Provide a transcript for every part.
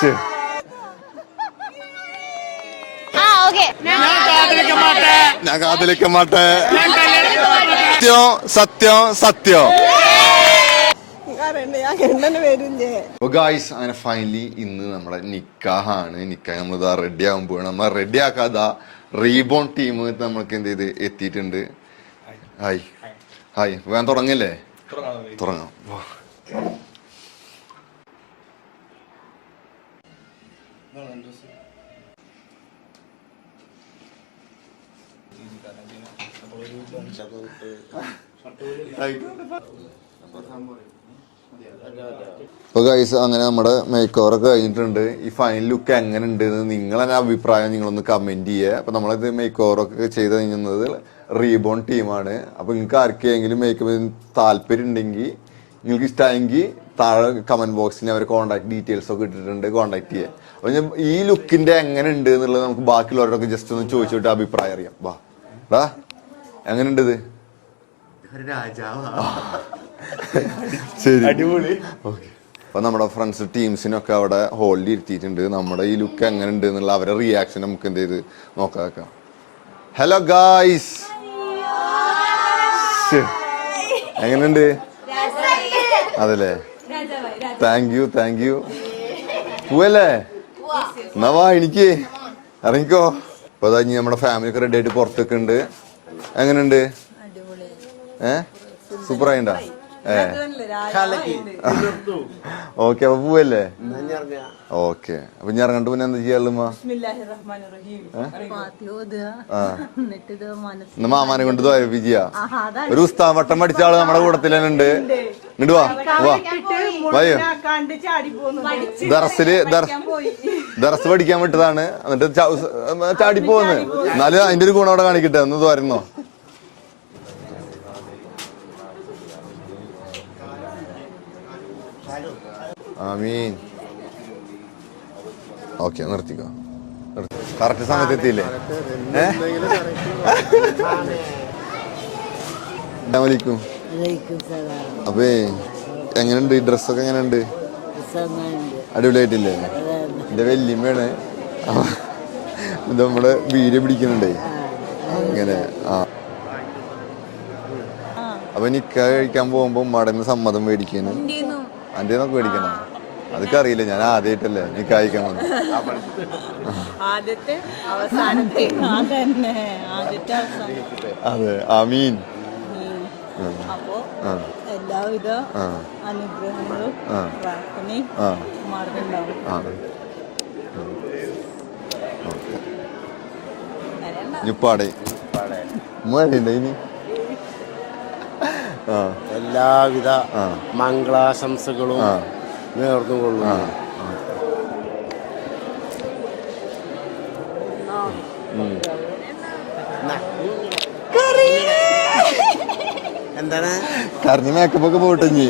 Okay. ഞാൻ കാതലിക്ക മാട്ടെ. സത്യം സത്യം സത്യം. ഗായ്സ് അങ്ങനെ ഫൈനലി ഇന്ന് നമ്മുടെ നിക്കാഹാണ്. നിക്കാഹ് നമ്മൾ ഇതാ റെഡി ആകുമ്പോൾ നമ്മൾ റെഡി ആക്കാതാ റീബോൺ ടീം നമ്മൾക്ക് എന്ത് ചെയ്ത് എത്തിയിട്ടുണ്ട്. ഹായ്. ഹായ്. അപ്പൊ ഞാൻ തുടങ്ങല്ലേ? തുടങ്ങാം. അപ്പൊ ഗൈസ് അങ്ങനെ നമ്മുടെ മേക്ക് ഒക്കെ കഴിഞ്ഞിട്ടുണ്ട്. ഈ ഫൈനൽ ലുക്ക് എങ്ങനെ ഉണ്ട് നിങ്ങൾ തന്നെ അഭിപ്രായം നിങ്ങളൊന്ന് കമന്റ് ചെയ്യുക അപ്പൊ നമ്മളിത് മേക്ക് ഓവർ ഒക്കെ ചെയ്ത് കഴിഞ്ഞത് റീബോൺ ടീമാണ് അപ്പൊ നിങ്ങൾക്ക് ആർക്കെങ്കിലും മേക്കപ്പ് താല്പര്യം ഉണ്ടെങ്കിൽ നിങ്ങൾക്ക് ഇഷ്ടമായെങ്കിൽ താഴെ കമന്റ് ബോക്സിൽ അവർ കോൺടാക്ട് ഡീറ്റെയിൽസ് ഒക്കെ ഇട്ടിട്ടുണ്ട് കോൺടാക്ട് ചെയ്യുക അപ്പൊ ഞാൻ ഈ ലുക്കിന്റെ എങ്ങനെ ഉണ്ട് എന്നുള്ളത് നമുക്ക് ബാക്കിയുള്ളവരോടൊക്കെ ജസ്റ്റ് ഒന്ന് ചോദിച്ചിട്ട് അഭിപ്രായം അറിയാം. വാ. വാ എങ്ങനെ ഉണ്ട് ഇത് ശരി. അടിപൊളി. അപ്പൊ നമ്മുടെ ഫ്രണ്ട്സ് ടീംസിനൊക്കെ അവിടെ ഹോൾഡ് ഇരുത്തിയിട്ടുണ്ട്. നമ്മുടെ ഈ ലുക്ക് എങ്ങനെ ഉണ്ട് എന്നുള്ള അവരുടെ റിയാക്ഷൻ നമുക്ക് എന്ത് ചെയ്ത് നോക്കാം ഹലോ ഗായ്സ് എങ്ങനെയുണ്ട് അതല്ലേ? താങ്ക് യു താങ്ക് യു പോവല്ലേ? എന്നാ വാ എനിക്ക് ഇറങ്ങിക്കോ. അപ്പൊ അതാ ഇനി നമ്മുടെ ഫാമിലി ഒക്കെ റെഡി ആയിട്ട് പുറത്തൊക്കെ ഉണ്ട് എങ്ങനെയുണ്ട് ഏ? സൂപ്പർ ആയിണ്ടാ ഏ ഓക്കെ അപ്പൊ പോവല്ലേ? ഓക്കെ. അപ്പൊ ഞാൻ ഇറങ്ങണ്ട് പിന്നെ എന്താ ഇന്ന് മാമാനെ കൊണ്ട് തോൽപ്പിക്കുക ഒരു ഉസ്താ വട്ടം പഠിച്ച ആൾ നമ്മുടെ കൂട്ടത്തിൽ തന്നെ ഉണ്ട്. ഇങ്ങോട്ട് വാ വാ. ദറസിൽ ദറസ് പഠിക്കാൻ വിട്ടതാണ്. എന്നിട്ട് ചാടി പോകുന്നത് എന്നാലും അതിന്റെ ഒരു ഗുണം അവിടെ കാണിക്കട്ടെ. ഒന്ന് തോരുന്നോ ആമീൻ. ഓക്കെ നിർത്തിക്കോ. കറക്റ്റ് സമയത്ത് എത്തിയില്ലേ? അപ്പേ എങ്ങനെയുണ്ട്? ഈ ഡ്രസ്സൊക്കെ എങ്ങനെയുണ്ട്? അടിപൊളിയായിട്ടില്ലേ? എന്റെ വല്യമ്മയാണ്. നമ്മുടെ വീര് പിടിക്കുന്നുണ്ടേ. ഇങ്ങനെ ആ. അപ്പൊ നിക്ക കഴിക്കാൻ പോകുമ്പോ മടങ്ങി സമ്മതം മേടിക്കാന്. അന്റെ നോക്കി മേടിക്കണം. അതൊക്കെ അറിയില്ല. ഞാൻ ആദ്യമായിട്ടല്ലേ നിക്ക കഴിക്കാൻ വന്നു അതെ. ആമീൻ. അപ്പോ ആ. എല്ലാവിധ ആ. അനുഗ്രഹങ്ങളും. പ്രാർത്ഥനയും ഞുപ്പാടെ മഴയുണ്ടോ ഇനി എല്ലാവിധ. മംഗളാശംസകളും ആ. നേർന്നുകൊള്ളുന്നു. എന്താണ്? കരഞ്ഞ മേക്കപ്പ് ഒക്കെ പോട്ടെ ഇനി.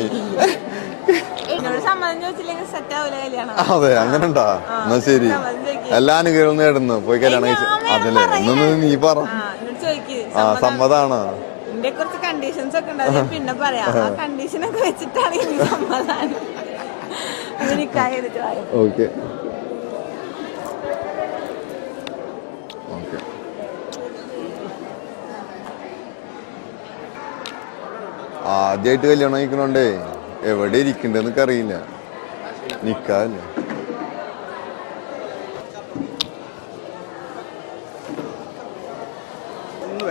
എന്നോട് സെറ്റ് ആവില്ല കല്യാണം. അതെ അങ്ങനെ ഉണ്ടാ എന്നാ ശരി. എല്ലാ അനുഗ്രഹവും നേടുന്നു. പോയി കല്യാണം കഴിച്ചു. അതല്ലേ എന്നൊന്ന് നീ പറ. ആ സമ്മതാണോ. കുറച്ച് കണ്ടീഷൻസ് ഒക്കെ ഉണ്ട്. അത് പിന്നെ പറയാം. ആ കണ്ടീഷൻ ഒക്കെ വെച്ചിട്ടാണ് എനിക്ക് സമ്മതാണ് ഓക്കെ ആദ്യമായിട്ട് കല്യാണം കഴിക്കണോണ്ടേ? എവിടെ ഇരിക്കണ്ടെന്നൊക്കെ അറിയില്ല നിക്കാല്ലേ? ഒന്ന്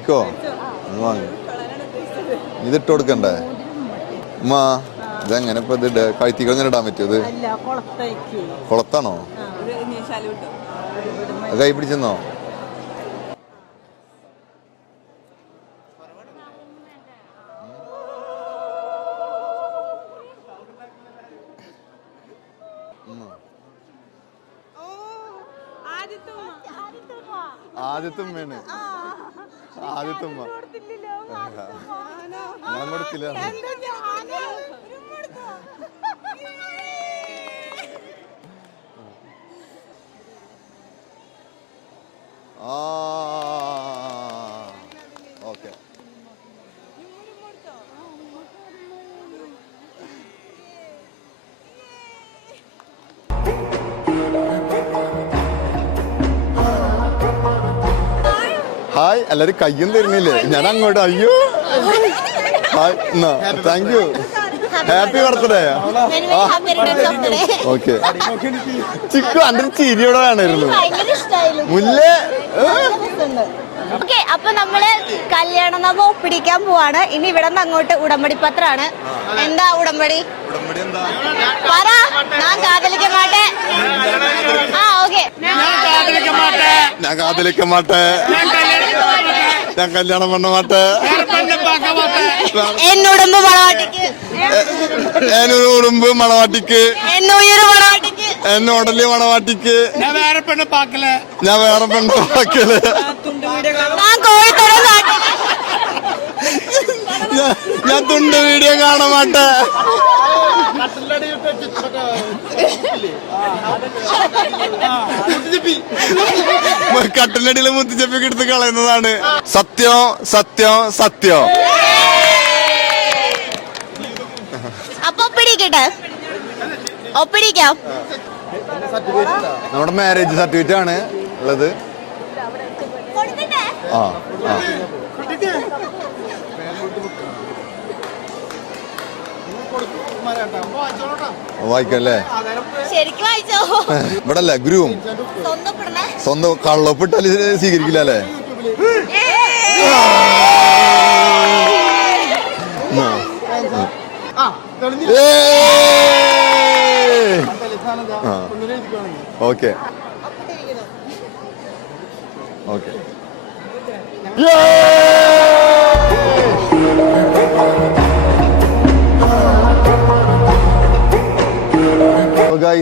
വാങ്ങിക്കോ? വാങ്ങി. ഇതിട്ട് കൊടുക്കണ്ടേ? മാ ഇതെങ്ങനെ ഇപ്പൊ ഇത് കഴുത്തികൾ കഴുത്തിക്ക് എങ്ങനെ ഇടാൻ പറ്റും ഇത്? അല്ല കുളത്തേക്ക് കുളത്താണോ? കൈ പിടിച്ചെന്നോ? ആദ്യത്തെ ഉമ്മയാണ്. ആദ്യത്തെ ഉമ്മ. ഞാൻ കൊടുക്കില്ല ഹായ് അല്ലാതെ കയ്യും തരുന്നില്ലേ? ഞാൻ അങ്ങോട്ട് അയ്യോ. ഹായ് എന്നാ thank you happy birthday okay Chikku അന്റെ ചിരി ഇവിടെ വേണമായിരുന്നു മുല്ലേ? ഓക്കെ അപ്പൊ നമ്മൾ കല്യാണ നമ്മ ഒപ്പിടിക്കാൻ പോവാണ്. ഇനി ഇവിടെ നിന്ന് അങ്ങോട്ട് ഉടമ്പടി പത്രാണ് എന്താ ഉടമ്പടി? പറ ഞാൻ കാതലിക്ക മാട്ടെ ആ ഓക്കെ ഞാൻ കാതലിക്ക മാട്ടെ ഞാൻ കല്യാണം பண்ண മാട്ടെ എന്നുടമ്പ് മണവാട്ടിക്ക് എന്നൊരു ഉറുമ്പ് മണവാട്ടിക്ക് എന്നുയിര് മണവാട്ടിക്ക് എന്നോടല് മണവാട്ടിക്ക് ഞാൻ വേറെ പെണ്ണ് പാക്കല ഞാൻ വേറെ പെണ്ണ വാക്കല് ഞാൻ കോഴിത്തോടെ നാട്ടിക്ക് ഞാൻ- ഞാൻ തുണ്ട് വീഡിയോ കാണാൻ മാട്ടെ കട്ടിലടിയിൽ മുത്തിച്ചപ്പിക്ക് എടുത്ത് കളയുന്നതാണ്. സത്യം സത്യം സത്യം. അപ്പൊ ഒപ്പിടിക്കട്ടെ? ഒപ്പിടിക്കാം. നമ്മുടെ മാരേജ് സർട്ടിഫിക്കറ്റ് ആണ് ഉള്ളത്. ആ ആ. വായിക്കല്ലേ? ശരിക്കും വായിച്ചോ? ഇവിടെ അല്ലേ ഗ്രൂം സ്വന്തം കള്ളപ്പെട്ടാൽ സ്വന്തം കള്ളപ്പിട്ടാൽ സ്വീകരിക്കില്ല അല്ലേ? ഓക്കെ. ഓക്കെ.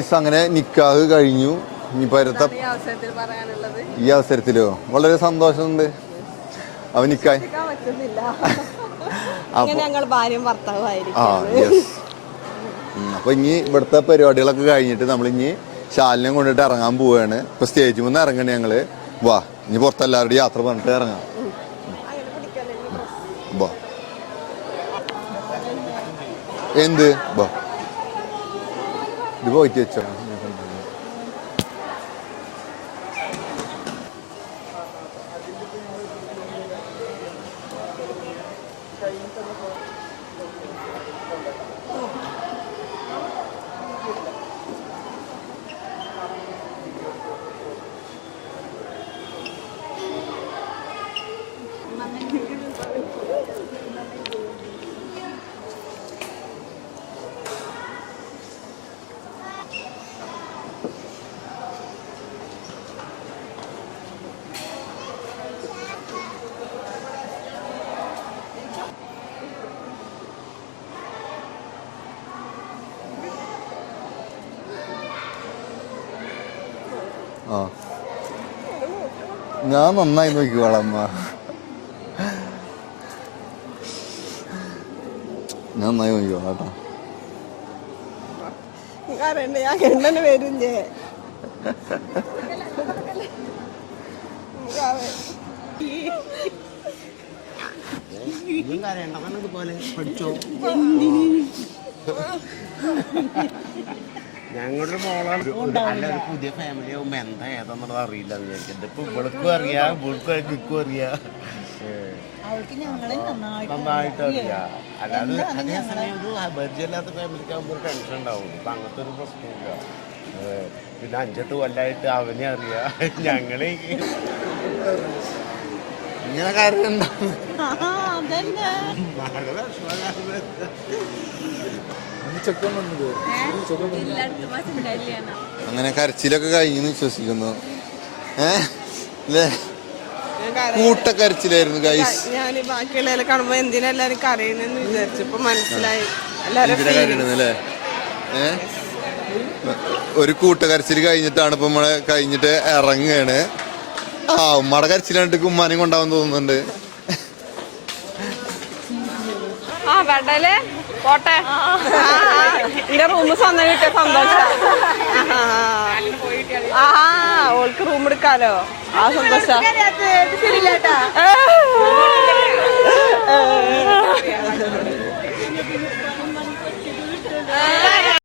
ഗൈസ് അങ്ങനെ നിക്കാഹ് കഴിഞ്ഞു. ഇനിയിപ്പോ അടുത്ത ഈ അവസരത്തിലോ? വളരെ സന്തോഷമുണ്ട്. അവൻ പറ്റുന്നില്ല. അപ്പൊ ഇനി ഇവിടുത്തെ പരിപാടികളൊക്കെ കഴിഞ്ഞിട്ട് നമ്മൾ ഇനി ശാലിനെ കൊണ്ടിട്ട് ഇറങ്ങാൻ പോവാണ്. ഇപ്പൊ സ്റ്റേജിൽ നിന്ന് ഇറങ്ങണേ ഞങ്ങൾ. വാ ഇനി പുറത്തെല്ലാവരുടെയും യാത്ര പറഞ്ഞിട്ട് ഇറങ്ങാം. വാ. എന്ത്? വാ. 你不会跌涨。ആ. ഞാൻ നന്നായി നോക്കിക്കോളാം ഞാൻ നന്നായി നോക്കിക്കോളാം കേട്ടോ. ഞാൻ എണ്ണന് വരും ചേ പോലെ പഠിച്ചോ? ഞങ്ങളുടെ മോളാണ്. പുതിയ ഫാമിലി ആവുമ്പോ എന്താ ഏതാന്നുള്ളത് അറിയില്ല എന്ന് വിചാരിക്കും ഇതിപ്പോ ഇവൾക്കും അറിയാം ഇവൾക്കും എനിക്കും അറിയാം. നന്നായിട്ട് അറിയാം. അല്ലാതെ ഒരു പരിചയമില്ലാത്ത ഫാമിലിക്ക് ആകുമ്പോൾ ഒരു ടെൻഷൻ ഉണ്ടാവും. ഇപ്പൊ അങ്ങനത്തെ ഒരു പ്രശ്നമില്ല ഏ. പിന്നെ അഞ്ചെട്ട് കൊല്ലായിട്ട് അവനെ അറിയാം. ഞങ്ങളെ ഇങ്ങനെ കരയണ്ട അങ്ങനെ കരച്ചിലൊക്കെ കഴിഞ്ഞെന്ന് വിശ്വസിക്കുന്നു ഏ? കരച്ചിലായിരുന്നു കൂട്ടക്കരച്ചിലായിരുന്നു ഗൈസ് ഞാൻ ബാക്കിയുള്ളവരെ കാണുമ്പോ എന്തിനാ എല്ലാരും കരയുന്നെന്ന് വിചാരിച്ചപ്പോ മനസ്സിലായി. എല്ലാരും ഒരു കൂട്ടക്കരച്ചിൽ കഴിഞ്ഞിട്ടാണ് ഇപ്പൊ നമ്മളെ കഴിഞ്ഞിട്ട് ഇറങ്ങുകയാണ് ആ ഉമ്മയുടെ കരച്ചിലായിട്ട് ഉമ്മാനെയും കൊണ്ടാവാൻ തോന്നുന്നുണ്ട്. ആ വേണ്ടല്ലേ പോട്ടെ. എന്റെ റൂം സ്വന്തം കിട്ടിയ സന്തോഷം. ആ ഓൾക്ക് റൂം എടുക്കാലോ? ആ സന്തോഷം. ശരിയില്ലാട്ടാ.